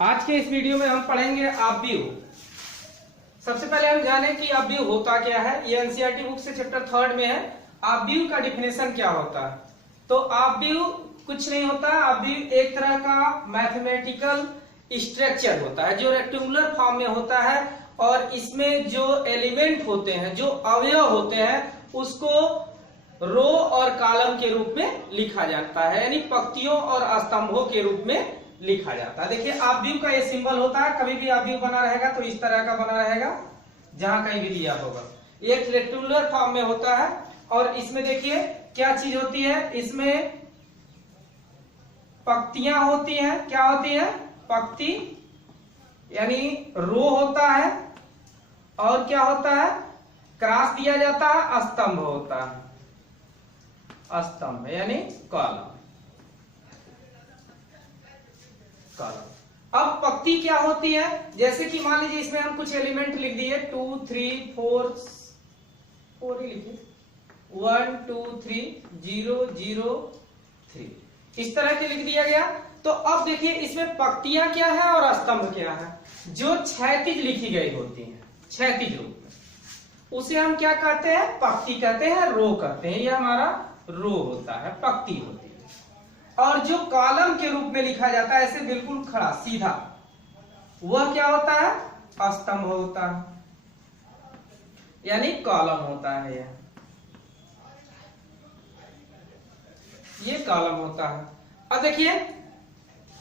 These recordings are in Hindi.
आज के इस वीडियो में हम पढ़ेंगे अवयव। सबसे पहले हम जाने कि अवयव होता क्या है। ये एनसीईआरटी बुक से चैप्टर 3 में है। अवयव का डिफिनेशन क्या होता है? तो अवयव कुछ नहीं होता। अवयव एक तरह का मैथमेटिकल स्ट्रक्चर होता है जो रेक्टेंगुलर फॉर्म में होता है और इसमें जो एलिमेंट होते हैं, जो अवयव होते हैं, उसको रो और कॉलम के रूप में लिखा जाता है, यानी पंक्तियों और स्तंभों के रूप में लिखा जाता है। देखिए अवयव का ये सिंबल होता है। कभी भी अवयव बना रहेगा तो इस तरह का बना रहेगा, जहां कहीं भी दिया होगा। एक रेक्टेंगुलर फॉर्म में होता है और इसमें देखिए क्या चीज होती है, इसमें पंक्तियां होती हैं। क्या होती है? पंक्ति, यानी रो होता है और क्या होता है, क्रॉस दिया जाता है, स्तंभ होता है, स्तंभ यानी कॉलम। अब पंक्ति क्या होती है? जैसे कि मान लीजिए इसमें हम कुछ एलिमेंट लिख दिए 2 3 4 ही लिखिए 1 2 3 0 0 3 इस तरह के लिख दिया गया। तो अब देखिए इसमें पंक्तियां क्या है और स्तंभ क्या है। जो क्षैतिज लिखी गई होती है, क्षैतिज रूप में, उसे हम क्या कहते हैं? पंक्ति कहते हैं, रो कहते हैं। ये हमारा रो होता है, पंक्ति होती है। और जो कॉलम के रूप में लिखा जाता है, ऐसे बिल्कुल खड़ा सीधा, वह क्या होता है? स्तंभ होता है, यानी कॉलम होता है। ये कॉलम होता है। अब देखिए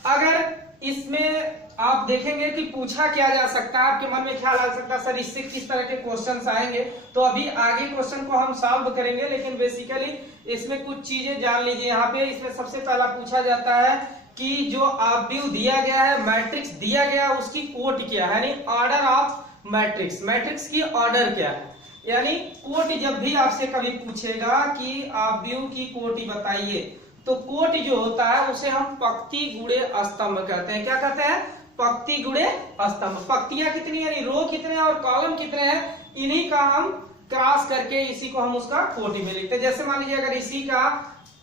अगर इसमें आप देखेंगे कि पूछा क्या जा सकता है, आपके मन में ख्याल आ सकता है सर इससे किस तरह के क्वेश्चंस आएंगे। तो अभी आगे क्वेश्चन को हम सॉल्व करेंगे, लेकिन बेसिकली इसमें कुछ चीजें जान लीजिए। यहाँ पे इसमें सबसे पहला पूछा जाता है कि जो अवयव दिया गया है, मैट्रिक्स दिया गया, उसकी कोट क्या है, यानी ऑर्डर ऑफ मैट्रिक्स, मैट्रिक्स की ऑर्डर क्या है। यानी कोट जब भी आपसे कभी पूछेगा कि अवयव की कोटि बताइए, तो कोट जो होता है उसे हम पंक्ति गुणे स्तंभ कहते हैं। क्या कहते हैं? पंक्ति गुणे स्तंभ। पंक्तियां कितनी, यानी रो कितने और कॉलम कितने हैं, इन्हीं का हम क्रॉस करके इसी को हम उसका कोटि में लिखते हैं। जैसे मान लीजिए अगर इसी का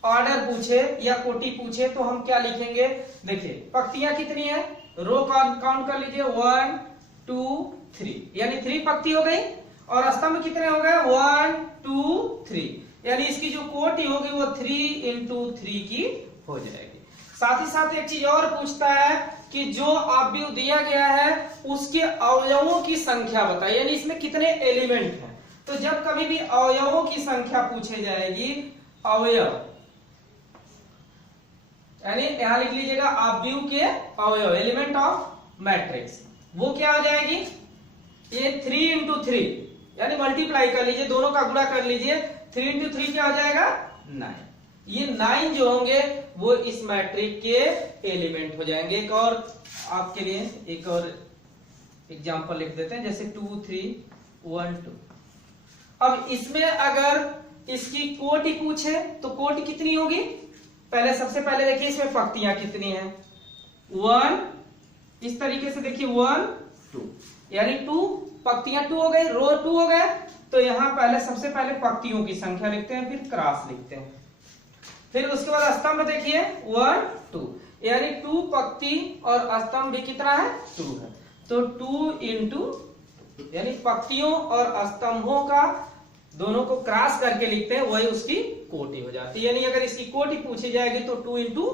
ऑर्डर पूछे या कोटि पूछे तो हम क्या लिखेंगे? देखिए पंक्तियां कितनी है, रो काउंट कर लीजिए 1 2 3, यानी 3 पंक्ति हो गई। और स्तंभ कितने हो गए? 1 2 3, यानी इसकी जो कोटि होगी वो 3 into 3 की हो जाएगी। साथ ही साथ एक चीज और पूछता है कि जो अवयव दिया गया है उसके अवयवों की संख्या बताइए, यानी इसमें कितने एलिमेंट हैं। तो जब कभी भी अवयवों की संख्या पूछे जाएगी, अवयव यानी यहां लिख लीजिएगा अवयव के अवयव, एलिमेंट ऑफ मैट्रिक्स, वो क्या हो जाएगी? ये 3 into 3, यानी मल्टीप्लाई कर लीजिए, दोनों का गुणा कर लीजिए। 3 into 3 क्या हो जाएगा? 9। ये 9 जो होंगे वो इस मैट्रिक्स के एलिमेंट हो जाएंगे। एक और आपके लिए एक और एग्जांपल लिख देते हैं, जैसे 2 3 1 2। अब इसमें अगर इसकी कोटि पूछे तो कोटि कितनी होगी? पहले सबसे पहले देखिए इसमें पंक्तियां कितनी हैं, 1, इस तरीके से देखिए 1 2, यानी 2 पंक्तियां 2 हो गई, रो 2 हो गए। तो यहां पहले सबसे पहले पंक्तियों की संख्या लिखते हैं, फिर क्रॉस लिखते हैं। फिर उसके बाद स्तंभ देखिए 1 2, यानी 2 पंक्ति और स्तंभ भी कितना है? 2 है। तो 2 into, यानी पंक्तियों और स्तंभों का दोनों को क्रॉस करके लिखते हैं, वही उसकी कोटि हो जाती है। यानी अगर इसकी कोटि पूछी जाएगी तो 2 into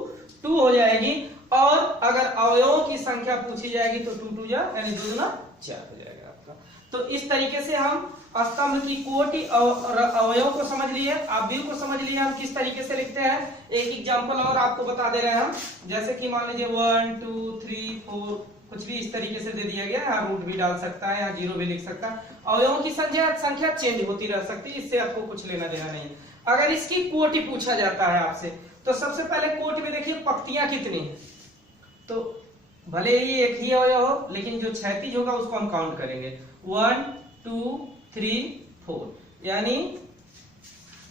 2 हो जाएगी। और अगर अवयवों की संख्या पूछी जाएगी तो 2 2 यानी 2 गुना 4 हो जाएगा आपका। तो इस तरीके से हम स्तंभ की कोटि और अवयव को समझ लिए, अवयव को समझ लिए हम किस तरीके से लिखते हैं। एक एग्जांपल और आपको बता दे रहे हैं हम, जैसे कि मान लीजिए 1 2 3 4, कुछ भी इस तरीके से दे दिया गया है। रूट भी डाल सकता है, यहाँ 0 भी लिख सकता है। अवयवों की संख्या चेंज होती रह सकती है, इससे आपको कुछ लेना देना नहीं। अगर इसकी कोटि पूछा जाता है आपसे, तो सबसे पहले कोटि में देखिए पंक्तियां कितनी है। तो भले ही एक ही अवयव हो, लेकिन जो क्षैतिज होगा उसको हम काउंट करेंगे। 1 2 3 4, यानी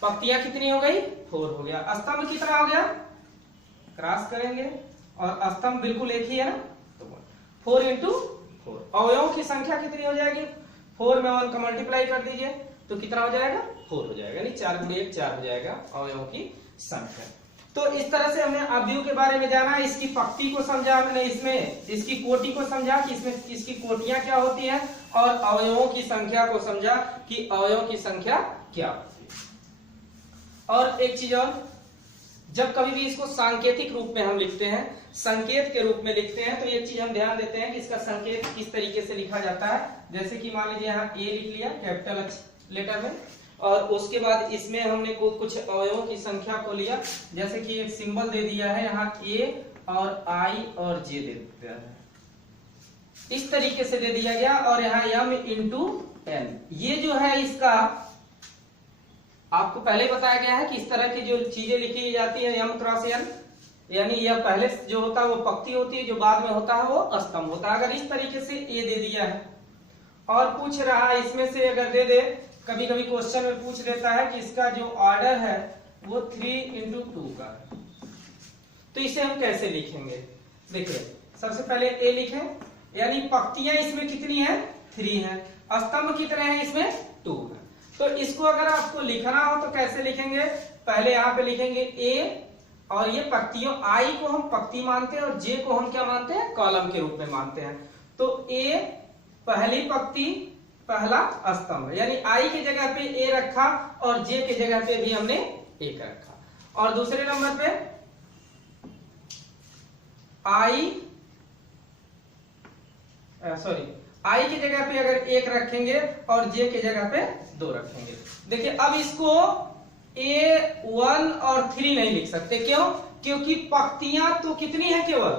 पंक्तियां कितनी हो गई? 4 हो गया। स्तंभ कितना हो गया? क्रॉस करेंगे और स्तंभ बिल्कुल एक ही है ना, तो 4 into 4। अवयवों की संख्या कितनी हो जाएगी? 4 में 1 का मल्टीप्लाई कर दीजिए तो कितना हो जाएगा? 4 हो जाएगा, यानी 4 गुणे 1 4 हो जाएगा अवयवों की संख्या। तो इस तरह से हमने अवयव के बारे में जाना, इसकी पंक्ति को समझा हमने, इसमें इसकी कोटि को समझा कि इसमें इसकी कोटियां क्या होती हैं, और अवयवों की संख्या को समझा कि अवयवों की संख्या क्या होती है। और एक चीज और, जब कभी भी इसको सांकेतिक रूप में हम लिखते हैं, संकेत के रूप में लिखते हैं, तो एक चीज हम ध्यान देते हैं कि इसका संकेत किस तरीके से लिखा जाता है। जैसे कि मान लीजिए यहाँ ए लिख लिया कैपिटल लेटर में, और उसके बाद इसमें हमने कुछ अवयवों की संख्या को लिया, जैसे कि एक सिंबल दे दिया है यहाँ ए और आई और जे दे दिया है, इस तरीके से दे दिया गया, और यहाँ m इंटू एन। ये जो है इसका आपको पहले बताया गया है कि इस तरह की जो चीजें लिखी जाती है m क्रॉस n, यानी यह पहले जो होता है वो पंक्ति होती है, जो बाद में होता है वो स्तंभ होता है। अगर इस तरीके से ए दे दिया है और पूछ रहा है इसमें से अगर दे दे, कभी कभी क्वेश्चन में पूछ लेता है कि इसका जो ऑर्डर है वो 3/2 का है, तो इसे हम कैसे लिखेंगे। देखिए सबसे पहले ए लिखें, यानी पंक्तियां इसमें कितनी है 3 है, स्तंभ कितने हैं इसमें 2 है। तो इसको अगर आपको लिखना हो तो कैसे लिखेंगे, पहले यहाँ पे लिखेंगे ए, और ये पंक्तियों आई को हम पंक्ति मानते हैं और जे को हम क्या मानते हैं, कॉलम के रूप में मानते हैं। तो ए पहली पंक्ति पहला स्तंभ, यानी आई की जगह पे ए रखा और जे की जगह पे भी हमने एक रखा। और दूसरे नंबर पे आई की जगह पे अगर एक रखेंगे और जे की जगह पे 2 रखेंगे। देखिए अब इसको A1 और 3 नहीं लिख सकते, क्यों, क्योंकि पंक्तियां तो कितनी है, केवल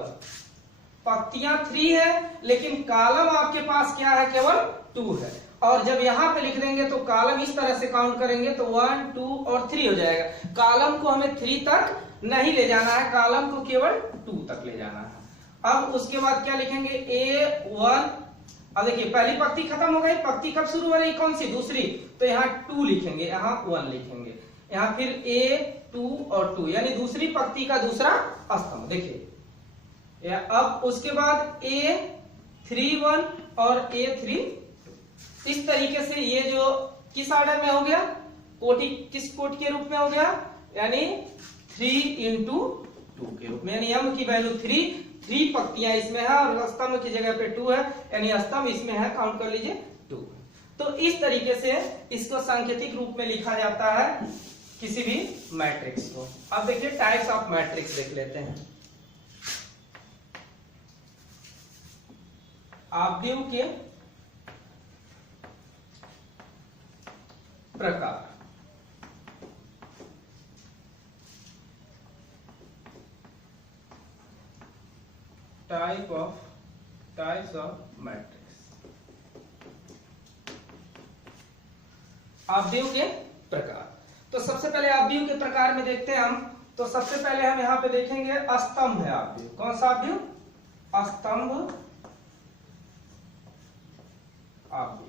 पंक्तियां 3 है, लेकिन कॉलम आपके पास क्या है, केवल 2 है। और जब यहां पे लिख देंगे तो कॉलम इस तरह से काउंट करेंगे तो 1 2 और 3 हो जाएगा। कॉलम को हमें 3 तक नहीं ले जाना है, कॉलम को केवल 2 तक ले जाना है। अब उसके बाद क्या लिखेंगे A1, अब देखिए पहली पंक्ति खत्म हो गई, पंक्ति कब शुरू हो रही, कौन सी, दूसरी, तो यहाँ 2 लिखेंगे, यहाँ 1 लिखेंगे, यहाँ फिर A2 और 2, यानी दूसरी पंक्ति का दूसरा स्तंभ। देखिए अब उसके बाद A31 और A32, इस तरीके से ये जो किस ऑर्डर में हो गया, कोटि किस कोटि के रूप में हो गया, यानी 3/2 के रूप में, यानी m की वैल्यू 3 पंक्तियां इसमें है और स्तंभ की जगह पे 2 है, यानी स्तंभ इसमें है, काउंट कर लीजिए 2। तो इस तरीके से इसको सांकेतिक रूप में लिखा जाता है किसी भी मैट्रिक्स को। अब देखिए टाइप्स ऑफ मैट्रिक्स देख लेते हैं। अवयव के प्रकार, टाइप्स ऑफ मैट्रिक्स, अवयव के प्रकार। तो सबसे पहले अवयव के प्रकार में देखते हैं हम, तो सबसे पहले हम यहाँ पे देखेंगे स्तंभ है अवयव। कौन सा अवयव, स्तंभ अवयव,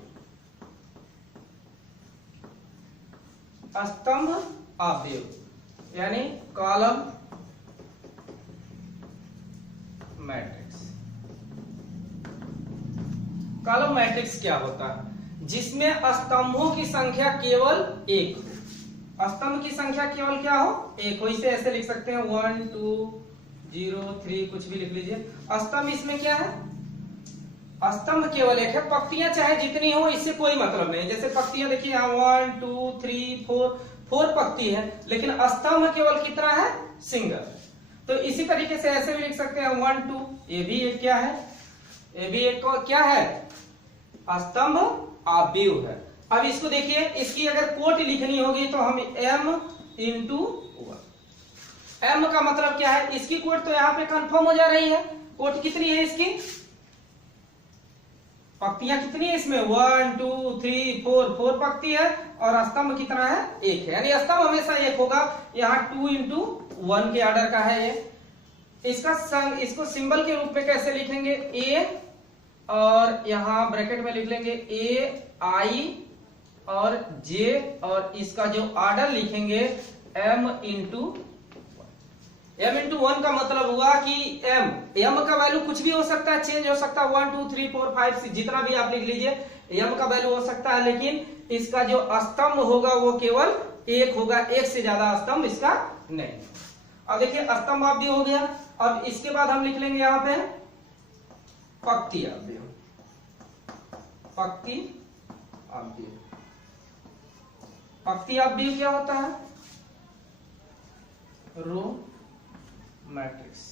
स्तंभ अवयव, यानी कॉलम मैट्रिक्स। कॉलम मैट्रिक्स क्या होता है, जिसमें स्तंभों की संख्या केवल 1 हो, स्तंभ की संख्या केवल क्या हो, 1 हो। इसे ऐसे लिख सकते हैं 1 2 0 3, कुछ भी लिख लीजिए। स्तंभ इसमें क्या है, स्तंभ केवल 1 है, पंक्तियां चाहे जितनी हो इससे कोई मतलब नहीं। जैसे पंक्तियां देखिए यहाँ 1 2 3 4 पंक्ति है, लेकिन स्तंभ केवल कितना है, सिंगल। तो इसी तरीके से ऐसे भी लिख सकते हैं 1 2, ये भी एक क्या है, ये भी एक क्या है, स्तंभ अवयव है। अब इसको देखिए, इसकी अगर कोट लिखनी होगी तो हम m/1, m का मतलब क्या है, इसकी कोट तो यहाँ पे कंफर्म हो जा रही है। कोट कितनी है इसकी, पंक्तियां कितनी है इसमें 1 2 3 4 पंक्ति है, और स्तंभ कितना है, 1 है, यानी स्तंभ हमेशा 1 होगा। यहाँ 2/1 के ऑर्डर का है ये। इसको सिंबल के रूप में कैसे लिखेंगे, a, और यहाँ ब्रैकेट में लिख लेंगे a i और j, और इसका जो ऑर्डर लिखेंगे m/1। m/1 का मतलब हुआ कि m का वैल्यू कुछ भी हो सकता है, चेंज हो सकता है, 1 2 3 4 5 6 जितना भी आप लिख लीजिए, m का वैल्यू हो सकता है, लेकिन इसका जो स्तंभ होगा वो केवल 1 होगा, 1 से ज्यादा स्तंभ इसका नहीं। अब देखिए स्तंभ अवयव हो गया। अब इसके बाद हम लिख लेंगे यहाँ पे पंक्ति अवयव। पंक्ति अवयव, पंक्ति अवयव क्या होता है? रो मैट्रिक्स,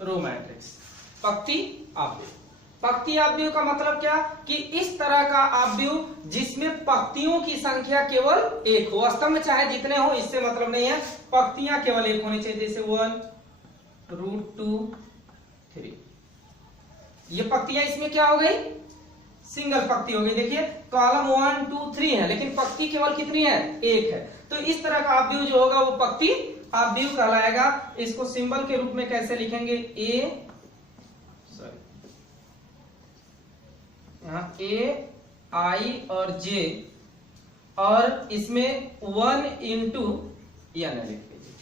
रो मैट्रिक्स, पंक्ति अवयव। पंक्ति अवयव का मतलब क्या कि इस तरह का अवयव जिसमें पंक्तियों की संख्या केवल एक हो, स्तंभ चाहे जितने हो इससे मतलब नहीं है, पंक्तियां केवल एक होनी चाहिए। जैसे 1√2 3, ये पंक्तियां इसमें क्या हो गई? सिंगल पंक्ति हो गई। देखिए कॉलम 1 2 3 है लेकिन पंक्ति केवल कितनी है? एक है। तो इस तरह का अवयव जो होगा वो पंक्ति अवयव कहलाएगा। इसको सिंबल के रूप में कैसे लिखेंगे? यहाँ ए आई और जे, और इसमें 1 इंटू n लिख लीजिए।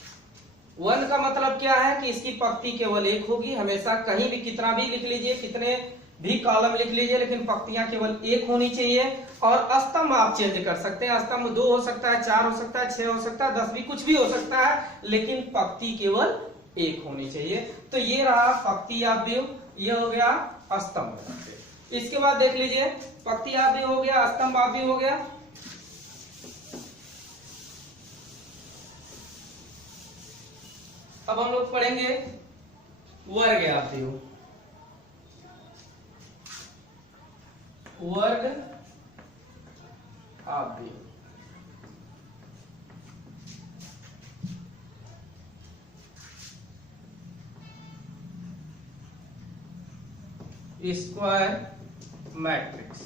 1 का मतलब क्या है कि इसकी पंक्ति केवल एक होगी हमेशा, कहीं भी कितना भी लिख लीजिए, कितने भी कॉलम लिख लीजिए, लेकिन पंक्तियां केवल एक होनी चाहिए। और स्तंभ आप चेंज कर सकते हैं, स्तंभ 2 हो सकता है, 4 हो सकता है, 6 हो सकता है, 10 भी कुछ भी हो सकता है, लेकिन पंक्ति केवल एक होनी चाहिए। तो ये रहा पंक्ति अवयव, ये हो गया स्तंभ अवयव। इसके बाद देख लीजिए पंक्ति अवयव हो गया, स्तंभ अवयव हो गया। अब हम लोग पढ़ेंगे वर्ग अवयव। वर्ग अवयव, स्क्वायर मैट्रिक्स।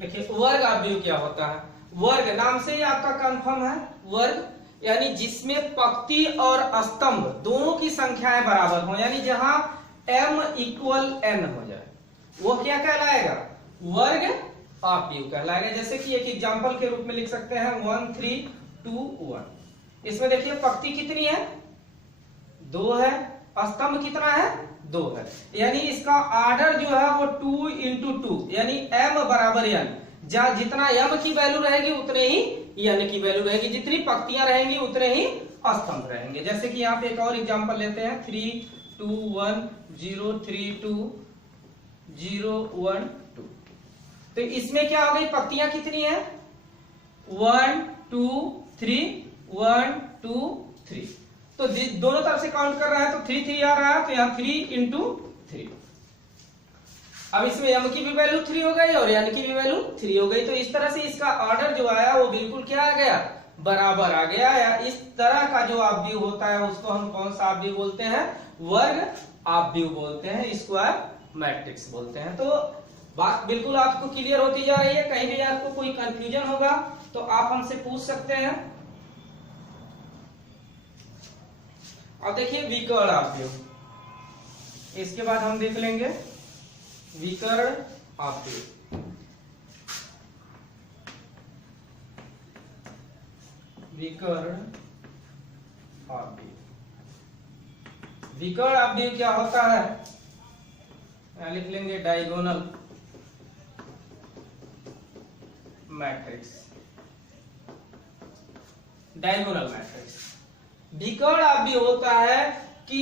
देखिए वर्ग अवयव क्या होता है? वर्ग नाम से ही आपका कंफर्म है, वर्ग यानी जिसमें पंक्ति और स्तंभ दोनों की संख्याएं बराबर हो, यानी जहां m इक्वल n हो जाए, वो क्या कहलाएगा? वर्ग अवयव कहलाएगा। जैसे कि एक एग्जांपल के रूप में लिख सकते हैं 1 3 2 1। इसमें देखिए पंक्ति कितनी है? 2 है, स्तंभ कितना है? 2 है, यानी इसका ऑर्डर जो है वो 2 इंटू 2, यानी m बराबर n। जहां जितना m की वैल्यू रहेगी उतने ही n की वैल्यू रहेगी, जितनी पंक्तियां रहेंगी उतने ही स्तंभ रहेंगे। जैसे कि यहाँ पे एक और एग्जांपल लेते हैं 3 2 1 0 3 2 0 1 2। तो इसमें क्या हो गई? पंक्तियां कितनी है? 1 2 3 1 2 3। तो दोनों तरफ से काउंट कर रहा है तो 3 3 आ रहा है, तो यहाँ 3 इंटू 3। अब इसमें m की भी वैल्यू 3 हो गई और n की भी वैल्यू 3 हो गई। तो इस तरह से इसका ऑर्डर जो आया वो बिल्कुल क्या आ गया? बराबर आ गया। या इस तरह का जो अवयव होता है उसको हम कौन सा अवयव बोलते हैं? वर्ग अवयव बोलते हैं, स्क्वायर मैट्रिक्स बोलते हैं। तो बात बिल्कुल आपको क्लियर होती जा रही है। कहीं भी आपको कोई कंफ्यूजन होगा तो आप हमसे पूछ सकते हैं। अब देखिए विकर्ण अवयव, इसके बाद हम देख लेंगे विकर्ण अवयव। विकर्ण अवयव, विकर्ण अवयव क्या होता है? यहां लिख लेंगे डायगोनल मैट्रिक्स। डायगोनल मैट्रिक्स विकर्ण अवयव होता है कि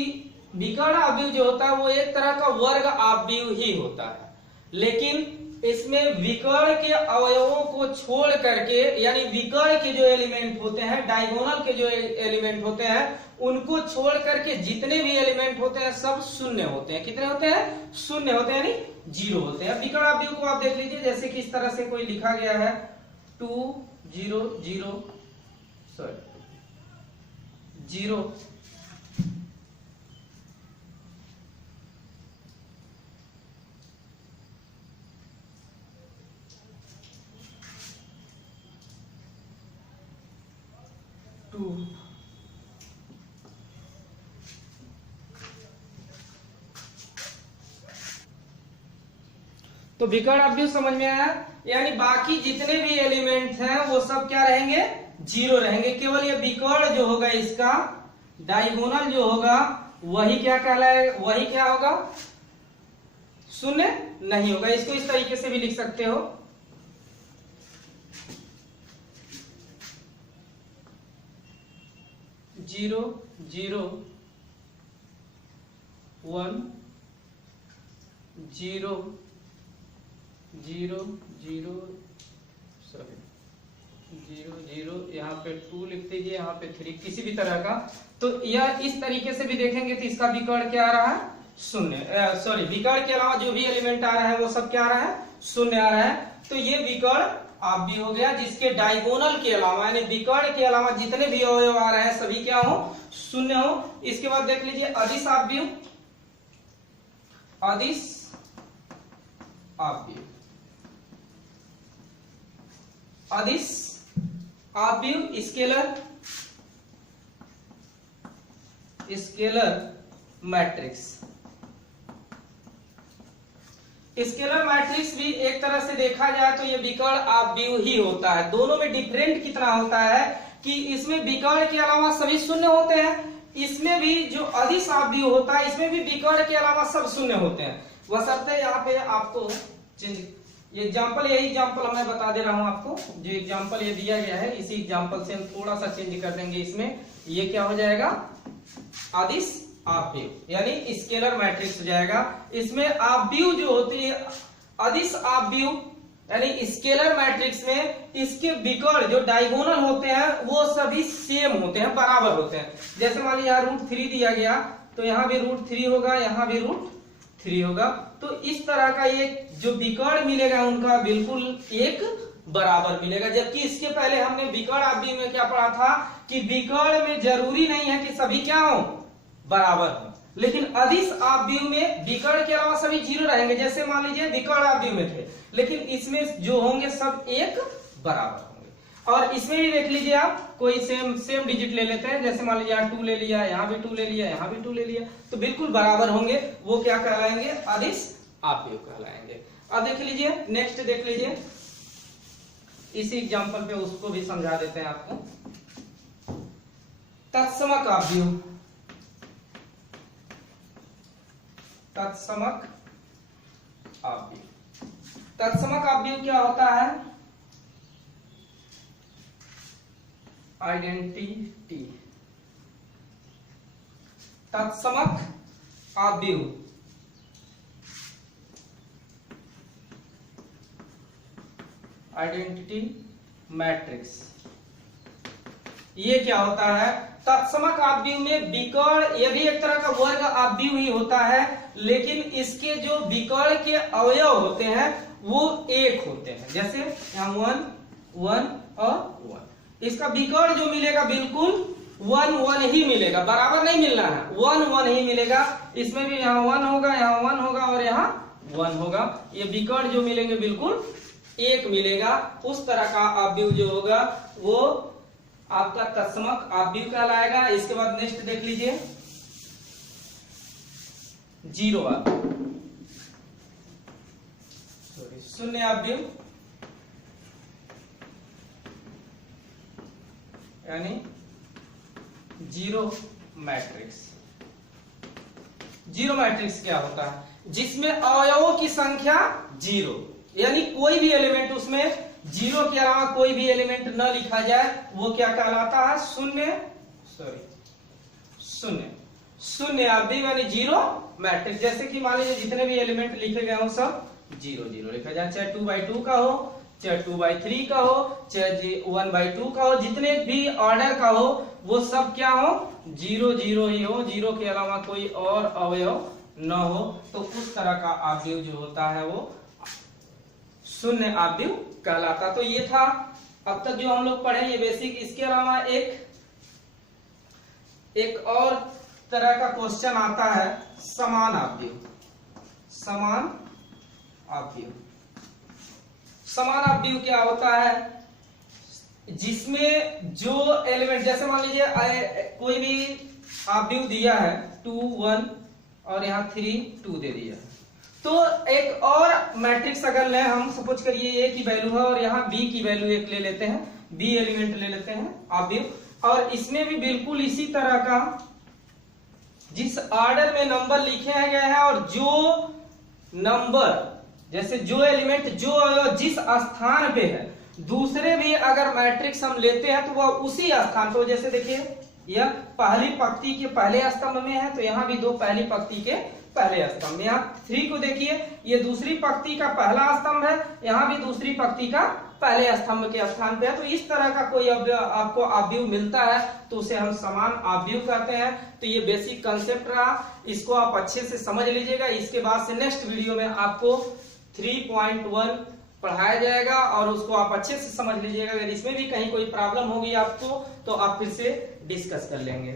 विकर्ण अवयव जो होता है वो एक तरह का वर्ग अवयव ही होता है, लेकिन इसमें विकर्ण के अवयवों को छोड़ करके, यानी विकर्ण के जो एलिमेंट होते हैं, डायगोनल के जो एलिमेंट होते हैं, उनको छोड़ करके जितने भी एलिमेंट होते हैं सब शून्य होते हैं। कितने होते हैं? शून्य होते हैं, यानी 0 होते हैं। विकर्ण अवयव को आप देख लीजिए, जैसे कि इस तरह से कोई लिखा गया है 2 0 0 0 2 तो विकर्ण अवयव समझ में आया? यानी बाकी जितने भी एलिमेंट्स हैं वो सब क्या रहेंगे? 0 रहेंगे। केवल ये विकर्ण जो होगा, इसका डायगोनल जो होगा वही क्या कहलाएगा? वही क्या होगा? शून्य नहीं होगा। इसको इस तरीके से भी लिख सकते हो, 0 0 1 0 0 0 सॉरी 0 0 यहाँ पे 2 लिख दीजिए, यहाँ पे 3, किसी भी तरह का। तो यह इस तरीके से भी देखेंगे तो इसका विकर्ण क्या आ रहा है, शून्य। सॉरी, विकर्ण के अलावा जो भी एलिमेंट आ रहा है वो सब क्या आ रहा है, शून्य आ रहा है। तो ये विकर्ण आव्यूह हो गया जिसके डायगोनल के अलावा यानी विकर्ण के अलावा जितने भी अवयव आ रहे हैं सभी क्या हो, शून्य हो। इसके बाद देख लीजिए अदिश आव्यूह। अदिश आव्यूह, अदिश आव्यूह स्केलर मैट्रिक्स। स्केलर मैट्रिक्स भी एक तरह से देखा जाए तो ये विकर्ण आव्यूह ही होता है। दोनों में डिफरेंट कितना होता है कि इसमें विकर्ण के अलावा सभी शून्य होते हैं, इसमें भी जो अदिश आव्यूह होता है इसमें भी विकर्ण के अलावा सब शून्य होते हैं। बशर्ते यहाँ पे आपको ये एग्जाम्पल, यही एग्जाम्पल मैं बता दे रहा हूं आपको, जो एग्जाम्पल ये दिया गया है इसी एग्जाम्पल से हम थोड़ा सा चेंज कर देंगे। इसमें ये क्या हो जाएगा, अदिश आव्यूह यानी स्केलर मैट्रिक्स हो जाएगा। इसमें आव्यूह जो होती है अदिश आव्यूह यानी स्केलर मैट्रिक्स में इसके विकर्ण जो डायगोनल होते हैं वो सभी सेम होते हैं, बराबर होते हैं। जैसे मान लीजिए यहाँ √3 दिया गया तो यहाँ भी √3 होगा, यहाँ भी √3 होगा। तो इस तरह का ये जो विकर्ण मिलेगा उनका बिल्कुल एक बराबर मिलेगा। जबकि इसके पहले हमने विकर्ण आव्यूह में क्या पढ़ा था कि विकर्ण में जरूरी नहीं है कि सभी क्या हो, बराबर हो, लेकिन अदिश आव्यूह में विकर्ण के अलावा सभी 0 रहेंगे। जैसे मान लीजिए विकर्ण आव्यूह में थे, लेकिन इसमें जो होंगे सब एक बराबर होंगे। और इसमें भी देख लीजिए आप कोई सेम डिजिट ले लेते हैं, जैसे मान लीजिए यहाँ 2 ले लिया, यहाँ भी 2 ले लिया, यहाँ भी 2 ले लिया, तो बिल्कुल बराबर होंगे। वो क्या कहलाएंगे, अदिश आव्यूह कहलाएंगे। अब देख लीजिए नेक्स्ट देख लीजिए, इसी एग्जांपल पे उसको भी समझा देते हैं आपको। तत्समक आव्यूह, तत्समक आव्यूह, तत्समक आव्यूह क्या होता है, आइडेंटिटी। तत्समक आव्यूह आइडेंटिटी मैट्रिक्स, ये क्या होता है, तत्समक आव्यूह में विकर्ण ये भी एक तरह का वर्ग आव्यूह ही होता है, लेकिन इसके जो विकर्ण के अवयव होते हैं वो एक होते हैं। जैसे यहाँ 1 1 और 1, इसका विकर्ण जो मिलेगा बिल्कुल 1 1 ही मिलेगा, बराबर नहीं मिलना है, 1 1 ही मिलेगा। इसमें भी यहाँ 1 होगा, यहाँ 1 होगा और यहाँ 1 होगा। ये विकर्ण जो मिलेंगे बिल्कुल एक मिलेगा। उस तरह का आव्यूह जो होगा वो आपका तत्समक आव्यूह कहलाएगा। इसके बाद नेक्स्ट देख लीजिए 0 आव्यूह, शून्य आव्यूह यानी 0 मैट्रिक्स। 0 मैट्रिक्स क्या होता है, जिसमें अवयवों की संख्या 0 यानी कोई भी एलिमेंट उसमें 0 के अलावा कोई भी एलिमेंट न लिखा जाए वो क्या कहलाता है, शून्य आव्यूह यानी 0 मैट्रिक्स। जैसे कि मान लीजिए जितने भी एलिमेंट लिखे गए हो सब 0 0 लिखा जाए, चाहे 2/2 का हो, चाहे 2/3 का हो, चाहे 1/2 का हो, जितने भी ऑर्डर का हो वो सब क्या हो, 0 0 ही हो, 0 के अलावा कोई और अवयव न हो। तो उस तरह का आव्यूह जो होता है वो शून्य आव्यूह कहलाता। तो ये था अब तक जो हम लोग पढ़े ये बेसिक। इसके अलावा एक और तरह का क्वेश्चन आता है समान आव्यूह। समान आव्यूह, समान आव्यूह क्या होता है, जिसमें जो एलिमेंट जैसे मान लीजिए कोई भी आव्यूह दिया है 2 1 और यहाँ 3 2 दे दिया, तो एक और मैट्रिक्स अगर लें हम, सपोज करिए ए की वैल्यू है और यहाँ बी की वैल्यू एक ले लेते हैं, बी एलिमेंट ले लेते हैं आव्यूह, और इसमें भी बिल्कुल इसी तरह का जिस ऑर्डर में नंबर लिखे गए हैं और जो नंबर जैसे जो एलिमेंट जो जिस स्थान पे है दूसरे भी अगर मैट्रिक्स हम लेते हैं तो वह उसी स्थान पे, जैसे देखिए यह पहली पंक्ति के पहले स्तंभ में है, तो यहाँ भी 2 पहली पंक्ति के पहले स्तंभ में। यहाँ 3 को देखिए, ये दूसरी पंक्ति का पहला स्तंभ है, यहाँ भी दूसरी पंक्ति का पहले स्तंभ के स्थान पे है। तो इस तरह का कोई आपको अवयव मिलता है तो उसे हम समान अवयव कहते हैं। तो ये बेसिक कंसेप्ट रहा, इसको आप अच्छे से समझ लीजिएगा। इसके बाद से नेक्स्ट वीडियो में आपको 3.1 पढ़ाया जाएगा और उसको आप अच्छे से समझ लीजिएगा। अगर इसमें भी कहीं कोई प्रॉब्लम होगी आपको तो आप फिर से डिस्कस कर लेंगे।